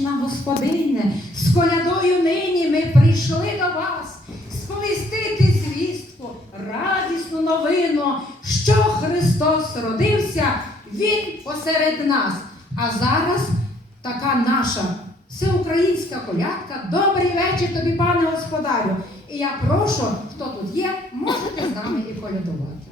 Вічна Господине, з колядою нині ми прийшли до вас сповістити звістку, радісну новину, що Христос родився, Він посеред нас. А зараз така наша всеукраїнська колядка. Добрий вечір тобі, пане господарю. І я прошу, хто тут є, можете з нами і колядувати.